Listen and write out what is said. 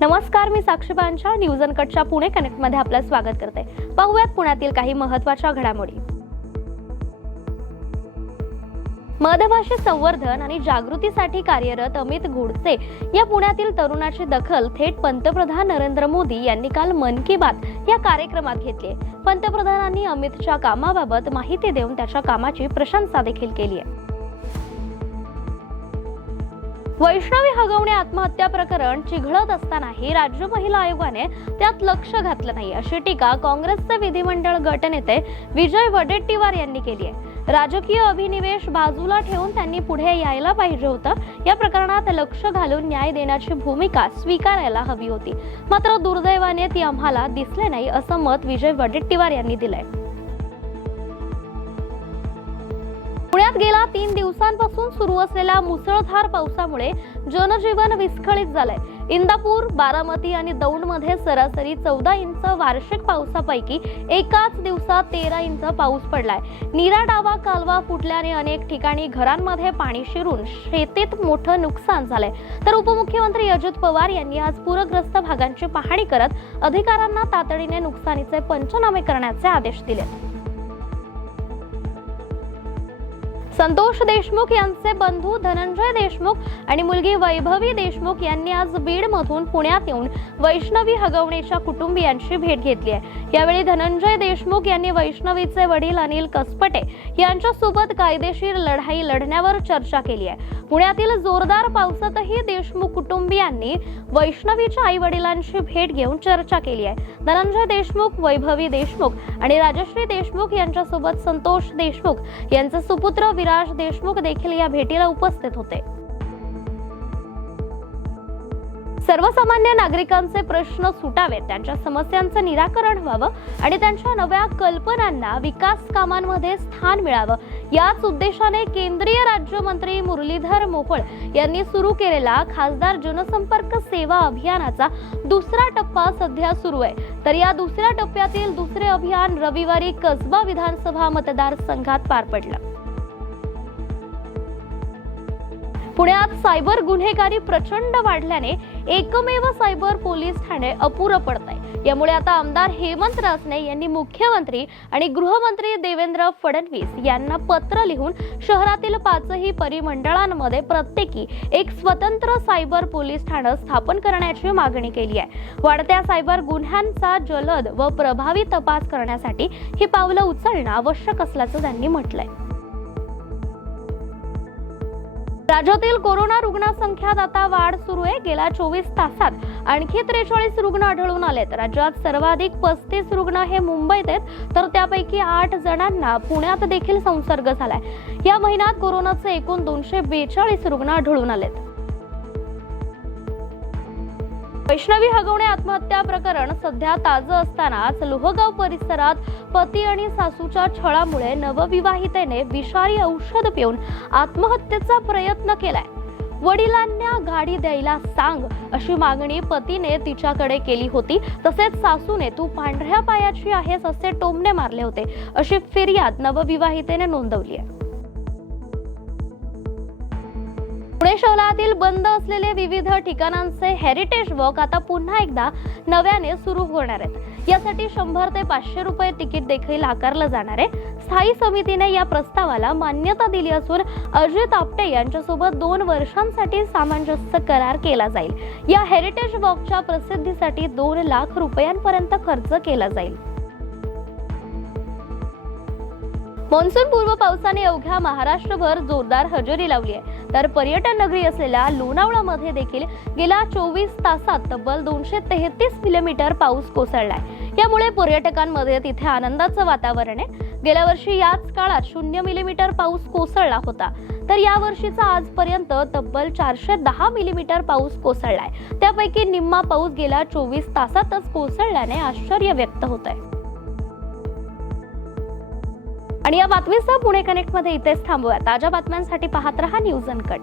नमस्कार मी साक्षी पांचा न्यूज अनकटच्या पुणे कनेक्टमध्ये आपलं स्वागत करते. पाहूयात पुण्यातील काही महत्त्वाच्या घडामोडी. मधमाशी संवर्धन आणि जागृतीसाठी कार्यरत अमित घोडसे या पुण्यातील तरुणाची दखल थेट पंतप्रधान नरेंद्र मोदी यांनी काल मन की बात या कार्यक्रमात घेतली. पंतप्रधानांनी अमितच्या कामाबाबत माहिती देऊन त्याच्या कामाची प्रशंसा देखील केली आहे. वैष्णवी हगवणे आत्महत्या प्रकरण चिघळत असतानाही राज्य महिला आयोगाने त्यात लक्ष घातलं नाही अशी टीका काँग्रेसचे विधिमंडळ गटनेते विजय वडेट्टीवार यांनी केली आहे. राजकीय अभिनिवेश बाजूला ठेवून त्यांनी पुढे यायला पाहिजे होतं. या प्रकरणात लक्ष घालून न्याय देण्याची भूमिका स्वीकारायला हवी होती. मात्र दुर्दैवाने ती आम्हाला दिसले नाही असं मत विजय वडेट्टीवार यांनी दिलंय. पुण्यात गेला तीन दिवसांपासून सुरू असलेल्या मुसळधार पावसामुळे जनजीवन विस्कळीत झालंय. इंदापूर बारामती आणि दौंडमध्ये सरासरी चौदा इंच वार्षिक पावसापैकी एकाच दिवसात तेरा इंच पाऊस पडलाय. नीरा डावा कालवा फुटल्याने अनेक ठिकाणी घरांमध्ये पाणी शिरून शेतीत मोठं नुकसान झालंय. तर उपमुख्यमंत्री अजित पवार यांनी आज पूरग्रस्त भागांची पाहणी करत अधिकाऱ्यांना तातडीने नुकसानीचे पंचनामे करण्याचे आदेश दिले संतोष देशमुख यांचे बंधू धनंजय देशमुख आणि मुलगी वैभवी देशमुख यांनी आज बीडमधून पुण्यात येऊन वैष्णवी हगवणेच्या कुटुंबियांची भेट घेतली आहे. यावेळी धनंजय देशमुख यांनी वैष्णवीचे वडील अनिल कसपटे यांच्यासोबत कायदेशीर लढाई लढण्यावर चर्चा केली आहे. पुण्यातील जोरदार पावसातही देशमुख कुटुंबियांनी वैष्णवीच्या आई वडिलांची भेट घेऊन चर्चा केली आहे. धनंजय देशमुख वैभवी देशमुख आणि राजश्री देशमुख यांच्यासोबत संतोष देशमुख यांचे सुपुत्र विराज देशमुख देखील या भेटीला उपस्थित होते. सर्वसामान्य नागरिकांचे प्रश्न सुटावेत त्यांच्या समस्यांचं निराकरण व्हावं आणि त्यांच्या नव्या कल्पनांना विकास कामांमध्ये स्थान मिळावं. याच उद्देशाने केंद्रीय राज्यमंत्री मुरलीधर मोहोळ यांनी सुरू केलेला खासदार जनसंपर्क सेवा अभियानाचा दुसरा टप्पा सध्या सुरू आहे. तर या दुसऱ्या टप्प्यातील दुसरे अभियान रविवारी कसबा विधानसभा मतदारसंघात पार पडलं. पुण्यात सायबर गुन्हेगारी प्रचंड वाढल्याने एकमेव सायबर पोलीस ठाणे अपुरं पडत आहे यामुळे आता आमदार हेमंत रासने यांनी मुख्यमंत्री आणि गृहमंत्री देवेंद्र फडणवीस यांना पत्र लिहून शहरातील पाचही परिमंडळांमध्ये प्रत्येकी एक स्वतंत्र सायबर पोलीस ठाणं स्थापन करण्याची मागणी केली आहे. वाढत्या सायबर गुन्ह्यांचा जलद व प्रभावी तपास करण्यासाठी ही पावलं उचलणं आवश्यक असल्याचं त्यांनी म्हटलंय. राज्यातील कोरोना रुग्णसंख्यात आता वाढ सुरू आहे. गेल्या चोवीस तासात आणखी त्रेचाळीस रुग्ण आढळून आलेत. राज्यात सर्वाधिक पस्तीस रुग्ण हे मुंबईत आहेत. तर त्यापैकी आठ जणांना पुण्यात देखील संसर्ग झालाय. या महिन्यात कोरोनाचे एकूण दोनशे बेचाळीस रुग्ण आढळून आलेत. वैष्णवी हगवणे आत्महत्या प्रकरण सध्या ताजं असतानाच लोहगाव परिसरात पती आणि सासूच्या छळामुळे नवविवाहितेने विषारी औषध पिऊन आत्महत्येचा प्रयत्न केलाय. वडिलांना गाडी द्यायला सांग अशी मागणी पतीने तिच्याकडे केली होती. तसेच सासूने तू पांढऱ्या पायाची आहेस असे टोमणे मारले होते. अशी फिर्याद नवविवाहितेने नोंदवली आहे. पुणे शहरातील बंद असलेले विविध ठिकाणांचे हेरिटेज वॉक आता पुन्हा एकदा नव्याने सुरू होणार आहेत. यासाठी शंभर ते पाचशे रुपये तिकीट देखील आकारलं जाणार आहे. स्थायी समितीने या प्रस्तावाला मान्यता दिली असून अजित आपटे यांच्यासोबत दोन वर्षांसाठी सामंजस्य करार केला जाईल. या हेरिटेज वॉकच्या प्रसिद्धीसाठी दोन लाख रुपयांपर्यंत खर्च केला जाईल. मान्सून पूर्व पावसाने अवघ्या महाराष्ट्रभर जोरदार हजेरी लावली आहे. तर पर्यटन नगरी असलेल्या लोणावळामध्ये देखील गेल्या चोवीस तासात तब्बल दोनशे तेहतीस मिलीमीटर पाऊस कोसळलाय. यामुळे पर्यटकांमध्ये तिथे आनंदाचं वातावरण आहे. गेल्या वर्षी याच काळात शून्य मिलीमीटर पाऊस कोसळला होता. तर या वर्षीचा आजपर्यंत तब्बल चारशे दहा मिलीमीटर पाऊस कोसळलाय. त्यापैकी निम्मा पाऊस गेल्या चोवीस तासातच कोसळल्याने आश्चर्य व्यक्त होत आहे आणि या बातमीसह पुणे कनेक्टमध्ये इथेच थांबूया. ताज्या बातम्यांसाठी पाहत रहा न्यूज अनकट.